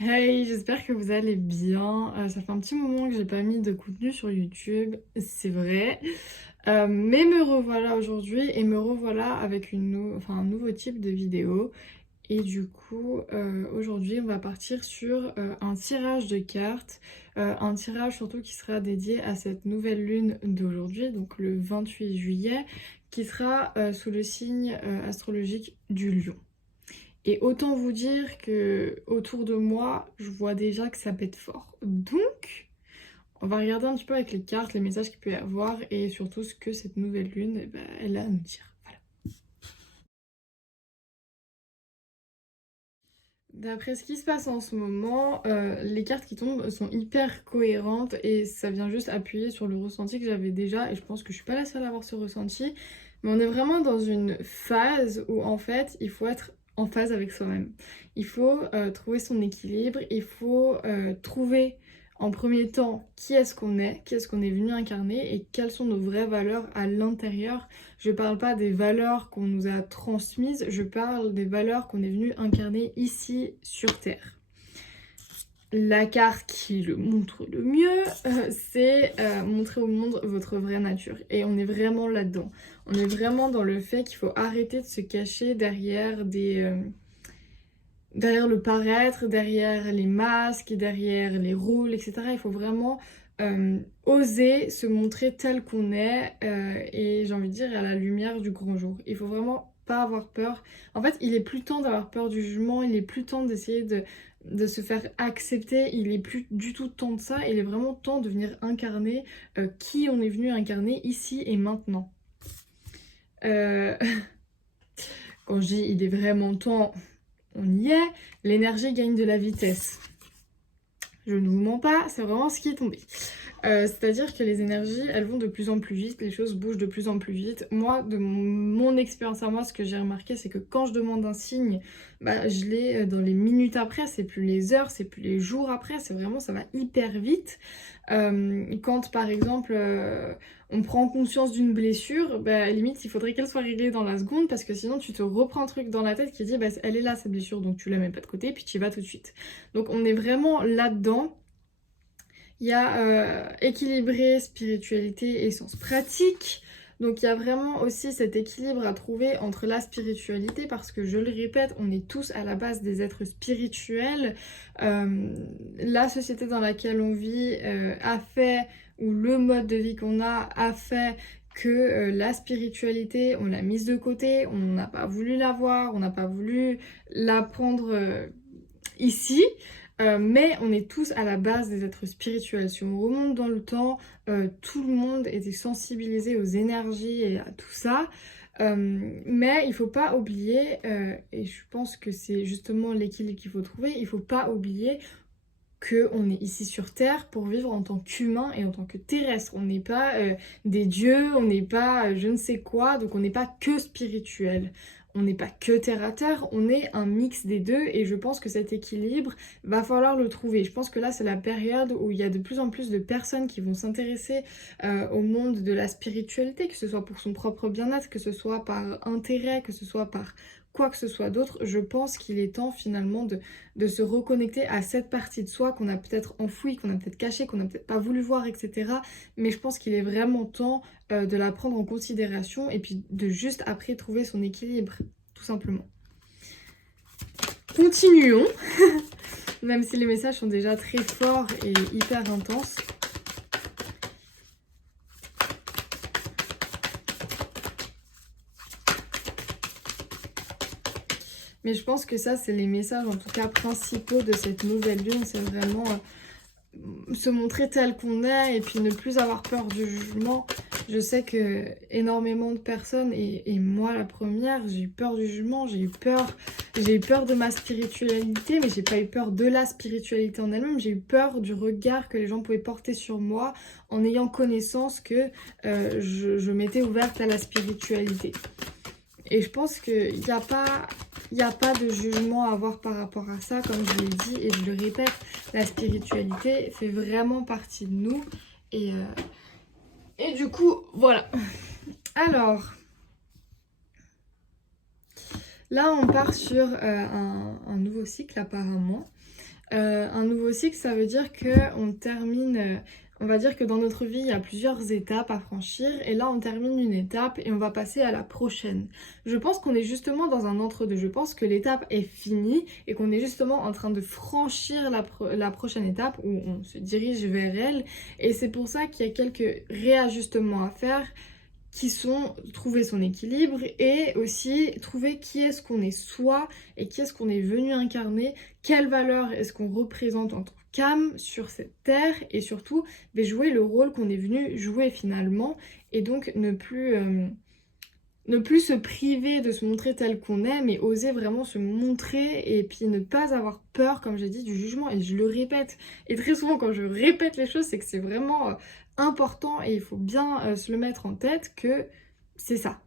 Hey, j'espère que vous allez bien. Ça fait un petit moment que j'ai pas mis de contenu sur YouTube, c'est vrai. Mais me revoilà aujourd'hui et me revoilà avec un nouveau type de vidéo. Et du coup, aujourd'hui, on va partir sur un tirage de cartes. Un tirage surtout qui sera dédié à cette nouvelle lune d'aujourd'hui, donc le 28 juillet, qui sera sous le signe astrologique du lion. Et autant vous dire que autour de moi, je vois déjà que ça pète fort. Donc, on va regarder un petit peu avec les cartes, les messages qu'il peut y avoir et surtout ce que cette nouvelle lune, elle a à nous dire. Voilà. D'après ce qui se passe en ce moment, les cartes qui tombent sont hyper cohérentes et ça vient juste appuyer sur le ressenti que j'avais déjà et je pense que je suis pas la seule à avoir ce ressenti. Mais on est vraiment dans une phase où en fait il faut être en phase avec soi-même. Il faut trouver son équilibre, il faut trouver en premier temps qui est-ce qu'on est venu incarner et quelles sont nos vraies valeurs à l'intérieur. Je parle pas des valeurs qu'on nous a transmises, je parle des valeurs qu'on est venu incarner ici sur Terre. La carte qui le montre le mieux, c'est montrer au monde votre vraie nature. Et on est vraiment là-dedans. On est vraiment dans le fait qu'il faut arrêter de se cacher derrière derrière le paraître, derrière les masques, derrière les rôles, etc. Il faut vraiment oser se montrer tel qu'on est et j'ai envie de dire à la lumière du grand jour. Il faut vraiment pas avoir peur. En fait, il est plus temps d'avoir peur du jugement, il est plus temps d'essayer de se faire accepter, il est plus du tout temps de ça, il est vraiment temps de venir incarner qui on est venu incarner ici et maintenant. Euh, Quand je dis il est vraiment temps, on y est, l'énergie gagne de la vitesse. Je ne vous mens pas, c'est vraiment ce qui est tombé. C'est-à-dire que les énergies, elles vont de plus en plus vite, les choses bougent de plus en plus vite. Moi, de mon expérience à moi, ce que j'ai remarqué, c'est que quand je demande un signe, je l'ai dans les minutes après, c'est plus les heures, c'est plus les jours après, c'est vraiment, ça va hyper vite. Quand par exemple on prend conscience d'une blessure, limite il faudrait qu'elle soit réglée dans la seconde parce que sinon tu te reprends un truc dans la tête qui dit elle est là cette blessure donc tu la mets pas de côté puis tu y vas tout de suite. Donc on est vraiment là-dedans. Il y a équilibré spiritualité et sens pratique. Donc il y a vraiment aussi cet équilibre à trouver entre la spiritualité parce que je le répète, on est tous à la base des êtres spirituels. La société dans laquelle on vit a fait, ou le mode de vie qu'on a fait que la spiritualité, on l'a mise de côté, on n'a pas voulu la voir, on n'a pas voulu l'apprendre ici. Mais on est tous à la base des êtres spirituels. Si on remonte dans le temps, tout le monde était sensibilisé aux énergies et à tout ça. Mais il faut pas oublier, et je pense que c'est justement l'équilibre qu'il faut trouver, il faut pas oublier qu'on est ici sur Terre pour vivre en tant qu'humain et en tant que terrestre. On n'est pas des dieux, on n'est pas je ne sais quoi, donc on n'est pas que spirituel. On n'est pas que terre à terre, on est un mix des deux et je pense que cet équilibre va falloir le trouver. Je pense que là c'est la période où il y a de plus en plus de personnes qui vont s'intéresser au monde de la spiritualité, que ce soit pour son propre bien-être, que ce soit par intérêt, que ce soit par quoi que ce soit d'autre. Je pense qu'il est temps finalement de se reconnecter à cette partie de soi qu'on a peut-être enfouie, qu'on a peut-être cachée, qu'on n'a peut-être pas voulu voir, etc. Mais je pense qu'il est vraiment temps de la prendre en considération et puis de juste après trouver son équilibre, tout simplement. Continuons, même si les messages sont déjà très forts et hyper intenses. Mais je pense que ça, c'est les messages en tout cas principaux de cette nouvelle lune, c'est vraiment se montrer tel qu'on est et puis ne plus avoir peur du jugement. Je sais que énormément de personnes, et moi la première, j'ai eu peur du jugement, j'ai eu peur de ma spiritualité, mais j'ai pas eu peur de la spiritualité en elle-même, j'ai eu peur du regard que les gens pouvaient porter sur moi en ayant connaissance que je m'étais ouverte à la spiritualité. Et je pense qu'il n'y a pas de jugement à avoir par rapport à ça, comme je l'ai dit et je le répète, la spiritualité fait vraiment partie de nous. Et du coup, voilà. Alors, là on part sur un nouveau cycle apparemment. Un nouveau cycle, ça veut dire qu'on termine, on va dire que dans notre vie, il y a plusieurs étapes à franchir, et là, on termine une étape et on va passer à la prochaine. Je pense qu'on est justement dans un entre-deux. Je pense que l'étape est finie et qu'on est justement en train de franchir la prochaine étape où on se dirige vers elle. Et c'est pour ça qu'il y a quelques réajustements à faire qui sont trouver son équilibre et aussi trouver qui est-ce qu'on est soi et qui est-ce qu'on est venu incarner, quelle valeur est-ce qu'on représente en tant qu'âme sur cette terre et surtout jouer le rôle qu'on est venu jouer finalement et donc ne plus se priver de se montrer tel qu'on est, mais oser vraiment se montrer et puis ne pas avoir peur, comme j'ai dit, du jugement. Et je le répète. Et très souvent, quand je répète les choses, c'est que c'est vraiment important et il faut bien se le mettre en tête que c'est ça.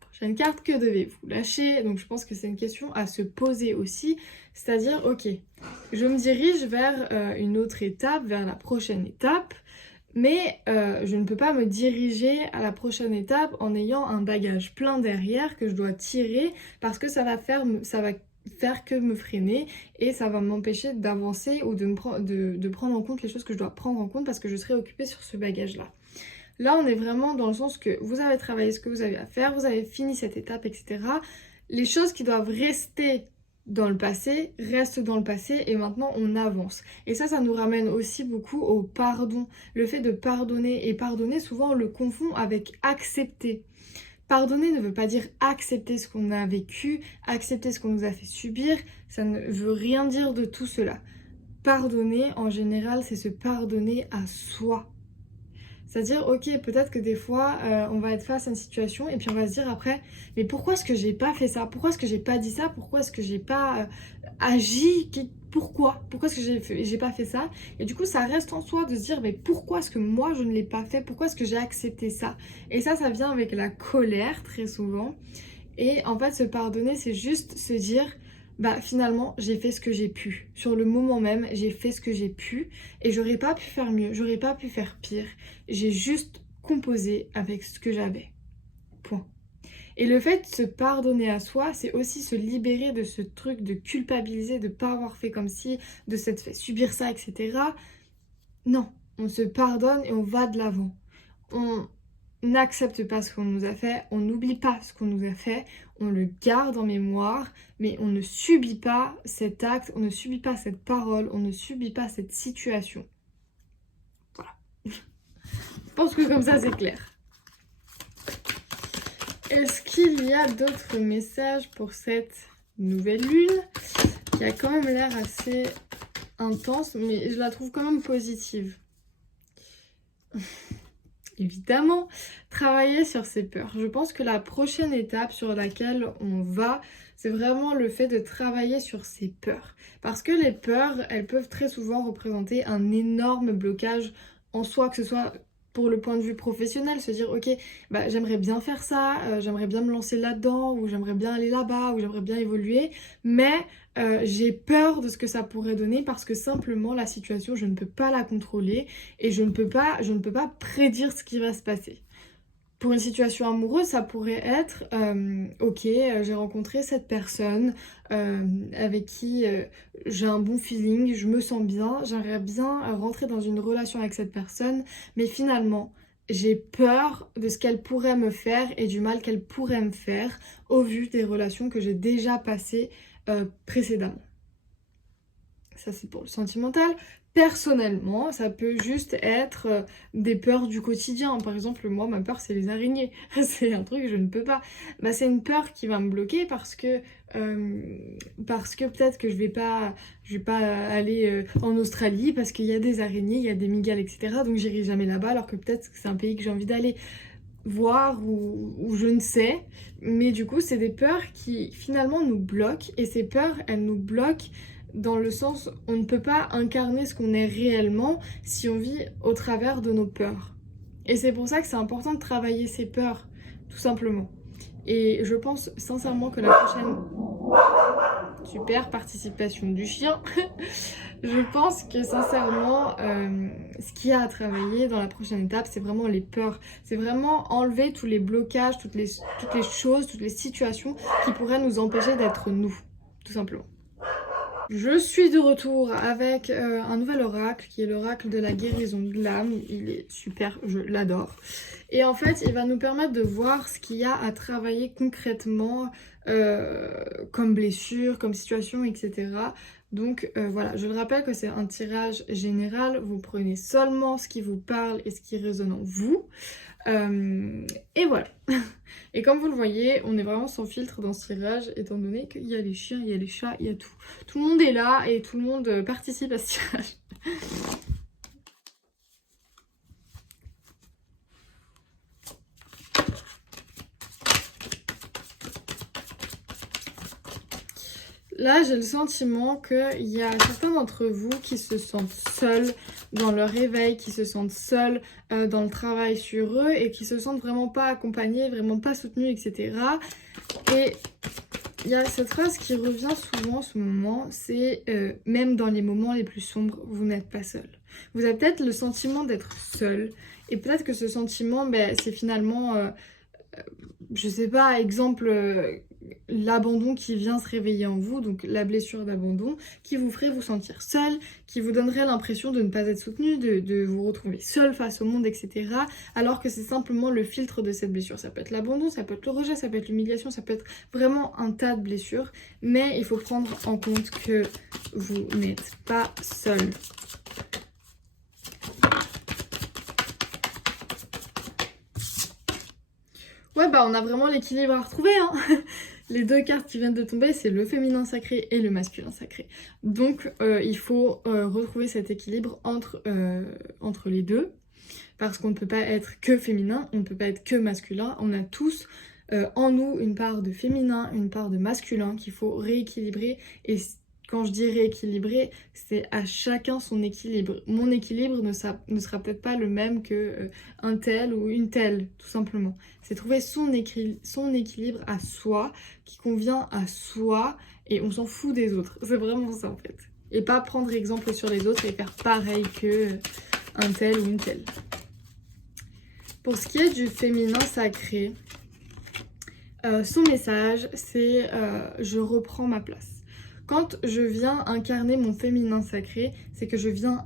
Prochaine carte, que devez-vous lâcher? Donc je pense que c'est une question à se poser aussi. C'est-à-dire, ok, je me dirige vers une autre étape, vers la prochaine étape. Mais je ne peux pas me diriger à la prochaine étape en ayant un bagage plein derrière que je dois tirer parce que ça va faire que me freiner et ça va m'empêcher d'avancer ou de prendre en compte les choses que je dois prendre en compte parce que je serai occupée sur ce bagage-là. Là, on est vraiment dans le sens que vous avez travaillé ce que vous avez à faire, vous avez fini cette étape, etc. Les choses qui doivent rester dans le passé, reste dans le passé et maintenant on avance. Et ça nous ramène aussi beaucoup au pardon. Le fait de pardonner, et pardonner souvent on le confond avec accepter. Pardonner ne veut pas dire accepter ce qu'on a vécu, accepter ce qu'on nous a fait subir, ça ne veut rien dire de tout cela. Pardonner en général c'est se pardonner à soi. C'est-à-dire, ok, peut-être que des fois, on va être face à une situation et puis on va se dire après, mais pourquoi est-ce que j'ai pas fait ça? Pourquoi est-ce que j'ai pas dit ça? Pourquoi est-ce que j'ai pas agi? Pourquoi est-ce que j'ai pas fait ça? Et du coup, ça reste en soi de se dire, mais pourquoi est-ce que moi, je ne l'ai pas fait? Pourquoi est-ce que j'ai accepté ça? Et ça vient avec la colère, très souvent. Et en fait, se pardonner, c'est juste se dire, bah finalement j'ai fait ce que j'ai pu. Sur le moment même, j'ai fait ce que j'ai pu et j'aurais pas pu faire mieux, j'aurais pas pu faire pire. J'ai juste composé avec ce que j'avais. Point. Et le fait de se pardonner à soi, c'est aussi se libérer de ce truc de culpabiliser, de pas avoir fait comme si, de s'être fait subir ça, etc. Non, on se pardonne et on va de l'avant. On n'accepte pas ce qu'on nous a fait, on n'oublie pas ce qu'on nous a fait, on le garde en mémoire, mais on ne subit pas cet acte, on ne subit pas cette parole, on ne subit pas cette situation. Voilà. Je pense que comme ça c'est clair. Est-ce qu'il y a d'autres messages pour cette nouvelle lune qui a quand même l'air assez intense, mais je la trouve quand même positive. Évidemment, travailler sur ses peurs. Je pense que la prochaine étape sur laquelle on va, c'est vraiment le fait de travailler sur ses peurs. Parce que les peurs, elles peuvent très souvent représenter un énorme blocage en soi, que ce soit pour le point de vue professionnel, se dire ok, bah, j'aimerais bien faire ça, j'aimerais bien me lancer là-dedans, ou j'aimerais bien aller là-bas, ou j'aimerais bien évoluer, mais j'ai peur de ce que ça pourrait donner parce que simplement la situation, je ne peux pas la contrôler et je ne peux pas prédire ce qui va se passer. Pour une situation amoureuse, ça pourrait être ok, j'ai rencontré cette personne avec qui j'ai un bon feeling, je me sens bien, j'aimerais bien rentrer dans une relation avec cette personne, mais finalement, j'ai peur de ce qu'elle pourrait me faire et du mal qu'elle pourrait me faire au vu des relations que j'ai déjà passées précédemment. Ça, c'est pour le sentimental. Personnellement, ça peut juste être des peurs du quotidien. Par exemple, moi, ma peur, c'est les araignées. C'est un truc que je ne peux pas. Bah, c'est une peur qui va me bloquer parce que peut-être que je vais pas aller en Australie parce qu'il y a des araignées, il y a des migales, etc. Donc, j'irai jamais là-bas alors que peut-être que c'est un pays que j'ai envie d'aller voir ou je ne sais. Mais du coup, c'est des peurs qui finalement nous bloquent. Et ces peurs, elles nous bloquent dans le sens on ne peut pas incarner ce qu'on est réellement si on vit au travers de nos peurs. Et c'est pour ça que c'est important de travailler ses peurs, tout simplement. Et je pense sincèrement que la prochaine... super, participation du chien. Je pense que sincèrement, ce qu'il y a à travailler dans la prochaine étape, c'est vraiment les peurs. C'est vraiment enlever tous les blocages, toutes les choses, toutes les situations qui pourraient nous empêcher d'être nous, tout simplement. Je suis de retour avec un nouvel oracle qui est l'oracle de la guérison de l'âme. Il est super, je l'adore. Et en fait, il va nous permettre de voir ce qu'il y a à travailler concrètement comme blessure, comme situation, etc. Donc voilà, je le rappelle que c'est un tirage général. Vous prenez seulement ce qui vous parle et ce qui résonne en vous. Et voilà. Et comme vous le voyez, on est vraiment sans filtre dans ce tirage, étant donné qu'il y a les chiens, il y a les chats, il y a tout. Tout le monde est là et tout le monde participe à ce tirage. Là, j'ai le sentiment qu'il y a certains d'entre vous qui se sentent seuls dans leur réveil, qui se sentent seuls dans le travail sur eux et qui se sentent vraiment pas accompagnés, vraiment pas soutenus, etc. Et il y a cette phrase qui revient souvent en ce moment, c'est même dans les moments les plus sombres, vous n'êtes pas seul. Vous avez peut-être le sentiment d'être seul et peut-être que ce sentiment, c'est finalement... je sais pas, exemple, l'abandon qui vient se réveiller en vous, donc la blessure d'abandon, qui vous ferait vous sentir seul, qui vous donnerait l'impression de ne pas être soutenu, de vous retrouver seul face au monde, etc. Alors que c'est simplement le filtre de cette blessure. Ça peut être l'abandon, ça peut être le rejet, ça peut être l'humiliation, ça peut être vraiment un tas de blessures. Mais il faut prendre en compte que vous n'êtes pas seul. Ouais, on a vraiment l'équilibre à retrouver, hein. Les deux cartes qui viennent de tomber, c'est le féminin sacré et le masculin sacré. Donc, il faut retrouver cet équilibre entre les deux. Parce qu'on ne peut pas être que féminin, on ne peut pas être que masculin. On a tous en nous une part de féminin, une part de masculin qu'il faut rééquilibrer. Et quand je dis rééquilibrer, c'est à chacun son équilibre. Mon équilibre ne sera peut-être pas le même que un tel ou une telle, tout simplement. C'est trouver son équilibre à soi, qui convient à soi, et on s'en fout des autres. C'est vraiment ça, en fait. Et pas prendre exemple sur les autres et faire pareil que un tel ou une telle. Pour ce qui est du féminin sacré, son message, c'est je reprends ma place. Quand je viens incarner mon féminin sacré, c'est que je viens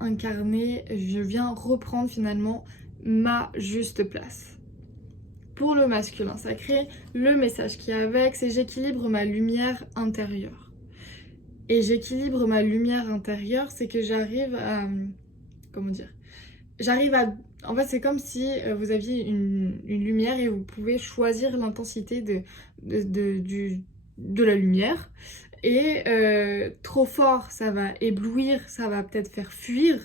reprendre finalement ma juste place. Pour le masculin sacré, le message qui est avec, c'est j'équilibre ma lumière intérieure. Et j'équilibre ma lumière intérieure, c'est que j'arrive à... Comment dire ? En fait, c'est comme si vous aviez une lumière et vous pouvez choisir l'intensité de la lumière. Et trop fort, ça va éblouir, ça va peut-être faire fuir.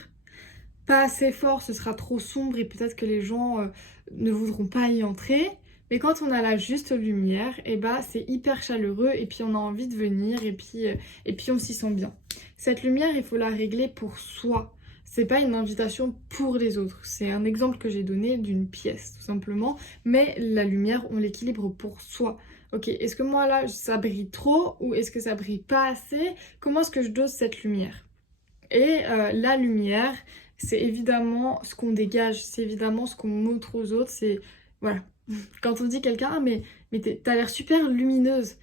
Pas assez fort, ce sera trop sombre et peut-être que les gens ne voudront pas y entrer. Mais quand on a la juste lumière, c'est hyper chaleureux et puis on a envie de venir et puis on s'y sent bien. Cette lumière, il faut la régler pour soi. C'est pas une invitation pour les autres. C'est un exemple que j'ai donné d'une pièce, tout simplement. Mais la lumière, on l'équilibre pour soi. Ok, est-ce que moi là, ça brille trop ou est-ce que ça brille pas assez? Comment est-ce que je dose cette lumière? Et la lumière, c'est évidemment ce qu'on dégage, c'est évidemment ce qu'on montre aux autres. C'est voilà. Quand on dit quelqu'un, ah, mais t'as l'air super lumineuse.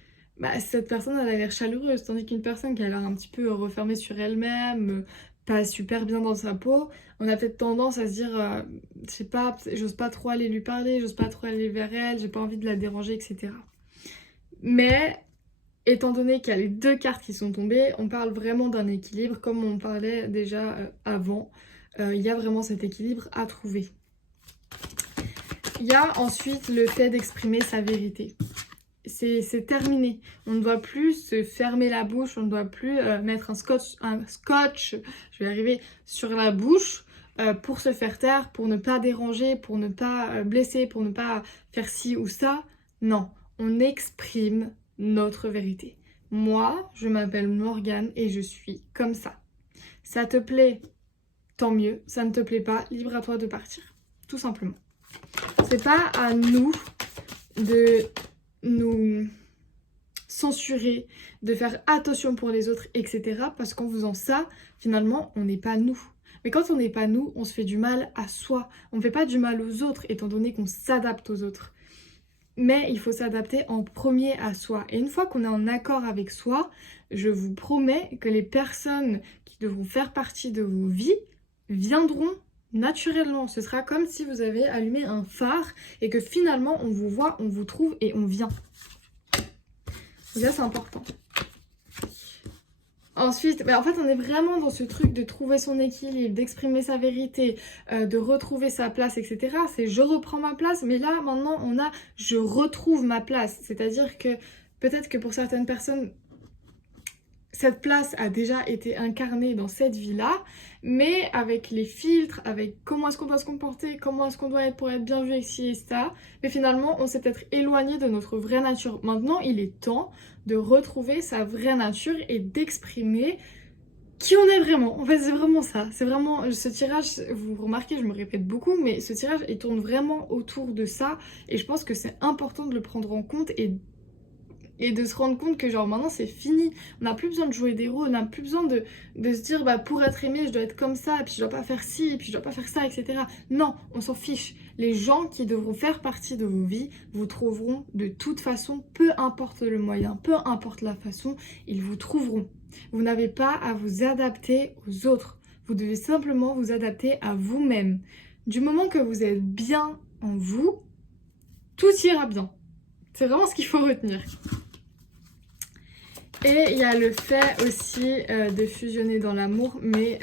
Cette personne, elle a l'air chaleureuse. Tandis qu'une personne qui a l'air un petit peu refermée sur elle-même, pas super bien dans sa peau, on a peut-être tendance à se dire, je sais pas, j'ose pas trop aller lui parler, j'ose pas trop aller vers elle, j'ai pas envie de la déranger, etc. Mais étant donné qu'il y a les deux cartes qui sont tombées, on parle vraiment d'un équilibre, comme on parlait déjà avant. Il y a vraiment cet équilibre à trouver. Il y a ensuite le fait d'exprimer sa vérité. C'est terminé. On ne doit plus se fermer la bouche, on ne doit plus mettre un scotch, je vais arriver, sur la bouche pour se faire taire, pour ne pas déranger, pour ne pas blesser, pour ne pas faire ci ou ça. Non, on exprime notre vérité. Moi, je m'appelle Morgane et je suis comme ça. Ça te plaît, tant mieux. Ça ne te plaît pas, libre à toi de partir. Tout simplement. C'est pas à nous de nous censurer, de faire attention pour les autres, etc. Parce qu'en faisant ça, finalement, on n'est pas nous. Mais quand on n'est pas nous, on se fait du mal à soi. On ne fait pas du mal aux autres, étant donné qu'on s'adapte aux autres. Mais il faut s'adapter en premier à soi. Et une fois qu'on est en accord avec soi, je vous promets que les personnes qui devront faire partie de vos vies viendront naturellement. Ce sera comme si vous avez allumé un phare et que finalement on vous voit, on vous trouve et on vient. Ça c'est important. Ensuite, en fait on est vraiment dans ce truc de trouver son équilibre, d'exprimer sa vérité, de retrouver sa place, etc. C'est je reprends ma place, mais là maintenant on a je retrouve ma place. C'est-à-dire que peut-être que pour certaines personnes, cette place a déjà été incarnée dans cette vie-là, mais avec les filtres, avec comment est-ce qu'on doit se comporter, comment est-ce qu'on doit être pour être bien vu, ici et ça, mais finalement on s'est peut-être éloigné de notre vraie nature. Maintenant il est temps de retrouver sa vraie nature et d'exprimer qui on est vraiment. En fait c'est vraiment ça, c'est vraiment ce tirage, vous remarquez je me répète beaucoup, mais ce tirage il tourne vraiment autour de ça et je pense que c'est important de le prendre en compte et de se rendre compte que genre maintenant c'est fini, on n'a plus besoin de jouer des rôles, on n'a plus besoin de se dire bah pour être aimé je dois être comme ça, et puis je dois pas faire ci, et puis je dois pas faire ça, etc. Non, on s'en fiche. Les gens qui devront faire partie de vos vies vous trouveront de toute façon, peu importe le moyen, peu importe la façon, ils vous trouveront. Vous n'avez pas à vous adapter aux autres, vous devez simplement vous adapter à vous-même. Du moment que vous êtes bien en vous, tout ira bien. C'est vraiment ce qu'il faut retenir. Et il y a le fait aussi de fusionner dans l'amour, mais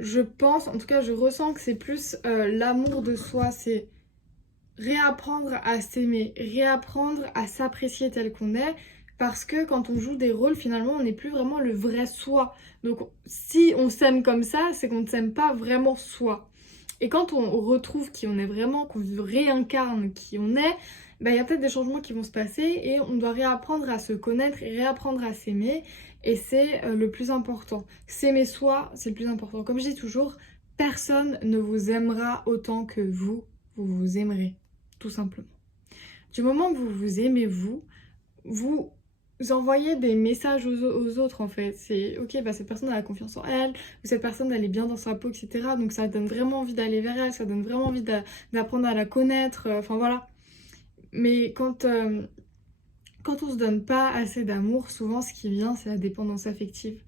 je pense, en tout cas je ressens que c'est plus l'amour de soi, c'est réapprendre à s'aimer, réapprendre à s'apprécier tel qu'on est, parce que quand on joue des rôles, finalement, on n'est plus vraiment le vrai soi. Donc si on s'aime comme ça, c'est qu'on ne s'aime pas vraiment soi. Et quand on retrouve qui on est vraiment, qu'on réincarne qui on est, il y a peut-être des changements qui vont se passer et on doit réapprendre à se connaître et réapprendre à s'aimer. Et c'est le plus important. S'aimer soi, c'est le plus important. Comme je dis toujours, personne ne vous aimera autant que vous vous aimerez. Tout simplement. Du moment que vous vous aimez vous envoyez des messages aux autres en fait. C'est ok, cette personne a la confiance en elle, ou cette personne elle est bien dans sa peau, etc. Donc ça donne vraiment envie d'aller vers elle, ça donne vraiment envie d'apprendre à la connaître, enfin voilà. Mais quand on se donne pas assez d'amour, souvent ce qui vient c'est la dépendance affective.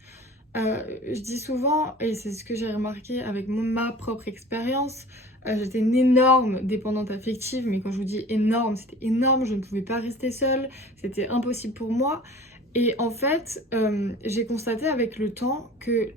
Je dis souvent, et c'est ce que j'ai remarqué avec ma propre expérience, j'étais une énorme dépendante affective, mais quand je vous dis énorme, c'était énorme, je ne pouvais pas rester seule, c'était impossible pour moi. Et en fait, j'ai constaté avec le temps que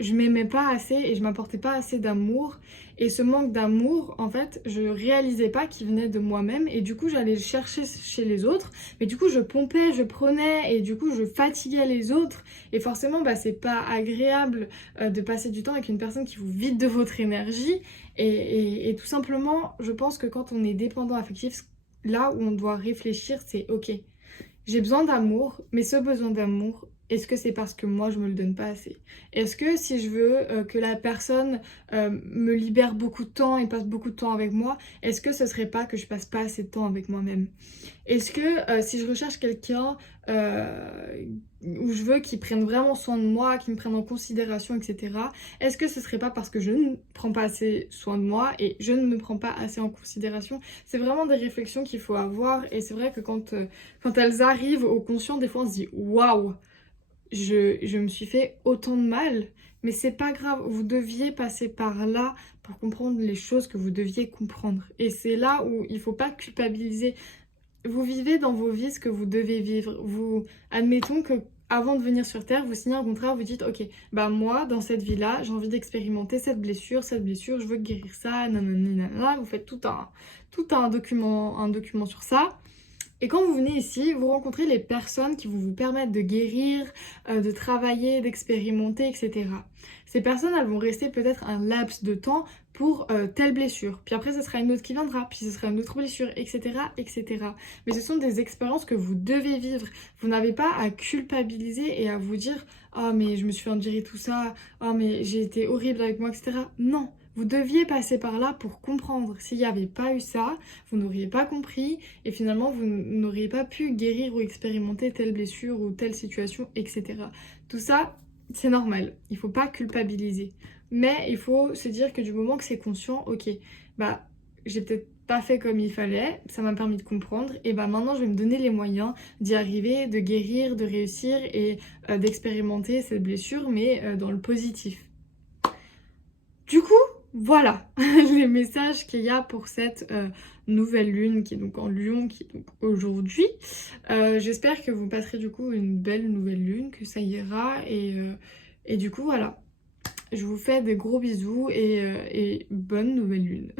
je m'aimais pas assez et je m'apportais pas assez d'amour. Et ce manque d'amour, en fait, je réalisais pas qu'il venait de moi-même et du coup j'allais le chercher chez les autres. Mais du coup je pompais, je prenais et du coup je fatiguais les autres. Et forcément c'est pas agréable de passer du temps avec une personne qui vous vide de votre énergie. Et tout simplement, je pense que quand on est dépendant affectif, là où on doit réfléchir, c'est ok, j'ai besoin d'amour, mais ce besoin d'amour, est-ce que c'est parce que moi je me le donne pas assez? Est-ce que si je veux que la personne me libère beaucoup de temps et passe beaucoup de temps avec moi, est-ce que ce serait pas que je passe pas assez de temps avec moi-même? Est-ce que si je recherche quelqu'un où je veux qu'il prenne vraiment soin de moi, qu'il me prenne en considération, etc. Est-ce que ce serait pas parce que je ne prends pas assez soin de moi et je ne me prends pas assez en considération? C'est vraiment des réflexions qu'il faut avoir et c'est vrai que quand elles arrivent au conscient, des fois on se dit waouh! Je me suis fait autant de mal, mais c'est pas grave, vous deviez passer par là pour comprendre les choses que vous deviez comprendre. Et c'est là où il faut pas culpabiliser. Vous vivez dans vos vies ce que vous devez vivre. Vous, admettons que avant de venir sur Terre, vous signez un contrat, vous dites ok, moi dans cette vie-là, j'ai envie d'expérimenter cette blessure, je veux guérir ça, nanana, vous faites tout un document sur ça. Et quand vous venez ici, vous rencontrez les personnes qui vont vous permettre de guérir, de travailler, d'expérimenter, etc. Ces personnes, elles vont rester peut-être un laps de temps pour telle blessure. Puis après, ce sera une autre qui viendra, puis ce sera une autre blessure, etc., etc. Mais ce sont des expériences que vous devez vivre. Vous n'avez pas à culpabiliser et à vous dire « Oh, mais je me suis enduré tout ça. Oh, mais j'ai été horrible avec moi, etc. » Non, Vous deviez passer par là pour comprendre. S'il n'y avait pas eu ça, vous n'auriez pas compris et finalement vous n'auriez pas pu guérir ou expérimenter telle blessure ou telle situation, etc. Tout ça, c'est normal. Il faut pas culpabiliser. Mais il faut se dire que du moment que c'est conscient, ok, bah j'ai peut-être pas fait comme il fallait, ça m'a permis de comprendre, et bah maintenant je vais me donner les moyens d'y arriver, de guérir, de réussir et d'expérimenter cette blessure, mais dans le positif. Du coup, voilà les messages qu'il y a pour cette nouvelle lune qui est donc en Lion, qui est donc aujourd'hui. J'espère que vous passerez du coup une belle nouvelle lune, que ça ira et du coup voilà. Je vous fais des gros bisous et bonne nouvelle lune.